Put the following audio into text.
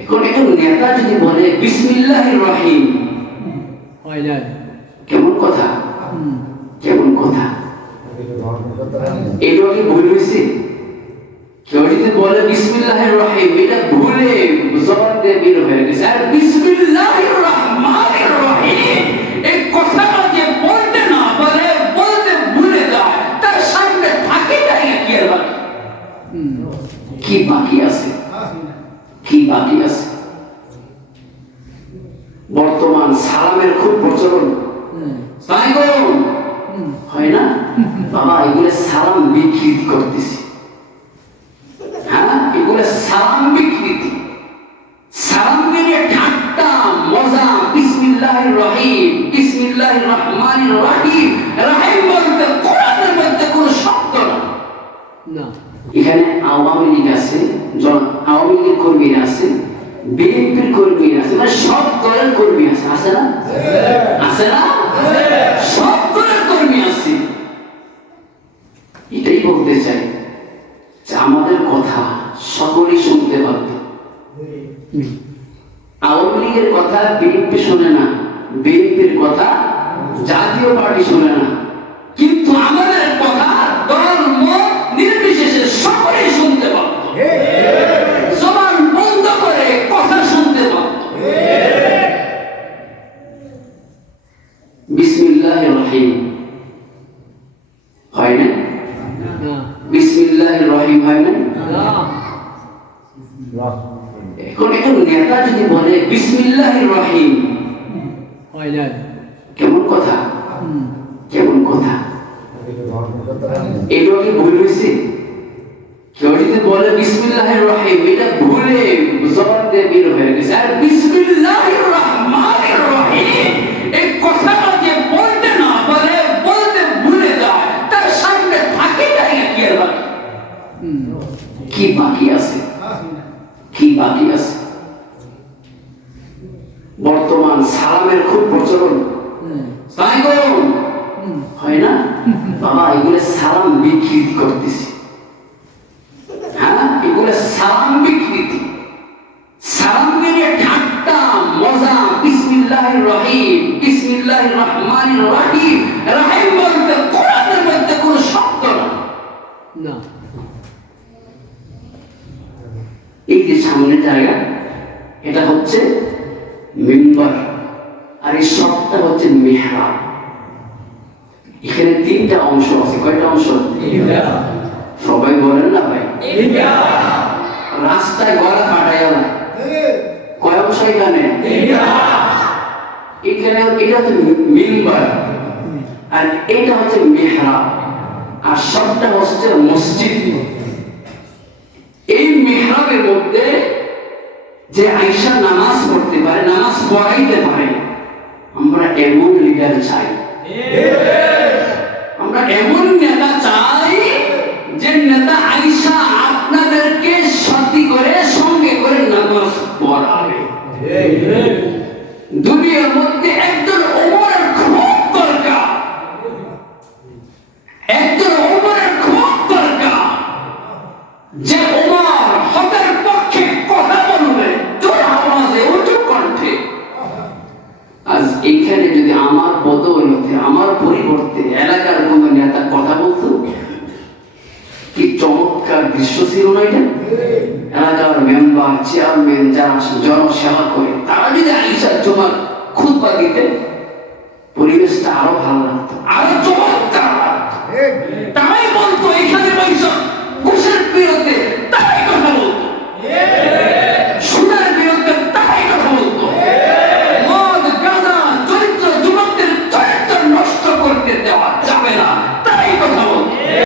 এখন একজন নেতা যদি বলে বিসমিল্লাহির রহিম, কেমন কথা, কেমন কথা, এটা কি ভুল হয়েছে? কেউ যদি বলে বিসমিল্লাহির রহিম, এটা ভুলে জবান দিয়ে বের হয়ে গেছে। আর বিসমিল্লাহির রহমানির রহিম এই কথাটা যে বলতে না বলে, বলতে ভুলে যায়, তার সামনে থাকে যায় কি আর বাকি? কি বাকি আছে? কি বাকি আছে? বর্তমান সালামের খুব প্রচলন, তাই গো হয় না বাবা? এগুলো সালাম বিকৃতি করতেছি, হ্যাঁ, এগুলো সালাম বিকৃতি, সালামকে নিয়ে ঠাট্টা মজা। বিসমিল্লাহির রহিম, বিসমিল্লাহির রহমানির রহিম, রহিম বলতে কোরআনের মধ্যে কোনো শব্দ না। এখানে আওয়ামী লীগ আছে, আওয়ামী লীগের কর্মীরা আছে, বিএনপির কর্মীরা আছে, মানে সব দলের কর্মী আছে, আছে না? আছে না? সব দলের কর্মী আছে। এটাই বলতে চাই যে আমাদের কথা সকলেই শুনতে বাধ্য। আওয়ামী লীগের কথা বিএনপি শোনে না, বিএনপির কথা জাতীয় পার্টি শোনে না, কিন্তু আমাদের কথা দল মত নির্বিশেষে সকলেই শুনতে বাধ্য। জবান বন্ধ করে কথা শুনতে বাধ্য। বিসমিল্লাহির রহিম হয় না? বিসমিল্লাহির রহিম হয় না? এখন একজন নেতা যদি বলে বিসমিল্লাহির রহিম, কেমন কথা, কেমন কথা, এটা কি ভুল হয়েছে? কেউ যদি বলে বিসমিল্লাহির রহিম, এটা ভুলে জবান দিয়ে বের হয়ে গেছে। আর বিসমিল্লাহির রহমানির রহিম এই কথাটা যে বলতে না বলে, বলতে ভুলে যায়, তার সামনে থাকে যায় কি আর বাকি? কি বাকি আছে? কি বাকি আছে? বর্তমান সালামের খুব প্রচলন, তাই গো হয় না বাবা? এগুলো সালাম বিকৃতি করতেছি, হ্যাঁ, এগুলো সালাম বিকৃতি, সালামকে নিয়ে ঠাট্টা মজা। বিসমিল্লাহির রহিম, বিসমিল্লাহির রহমানির রহিম, রহিম বলতে কোরআনের মধ্যে কোনো শব্দ না। এই যে সামনে জায়গা, এটা হচ্ছে মিম্বার, আর এই সবটা হচ্ছে মিহরাব। এখানে তিনটা অংশ আছে। কয়টা অংশ? সবাই বলেন না ভাই? রাস্তায় গলা ফাটাইও না। কয় অংশ এখানে? এখানে এটা হচ্ছে মিম্বার, আর এটা হচ্ছে মিহরাব, আর সবটা হচ্ছে মসজিদ। এই মিহরাবের মধ্যে যে আয়েশা নামাজ পড়তে পারে, নামাজ পড়াইতে পারে, আমরা এমন লিডার চাই, আমরা এমন নেতা চাই যে নেতা আয়েশা আপনাদেরকে সাথী করে সঙ্গে করে নামাজ পড়াবে। দুনিয়ার মধ্যে একজন ওমরের খুব দরকার, একজন ওমরের খুব দরকার, যে ওমর হকের পক্ষে কথা বলবে তোর আওয়াজে উঁচু কণ্ঠে। আজ এইখানে যদি আমার বদৌলতে, আমার পরিবর্তে এলাকার কোন নেতা কথা বলতো, কি চমৎকার দৃশ্য ছিল না? এটা এলাকার মেম্বার, চেয়ারম্যান যারা জনসেবা করে, তারা যদি আয়েশার জমার খুতবা দিতেন, পরিবেশটা আরো ভালো লাগতো, আরো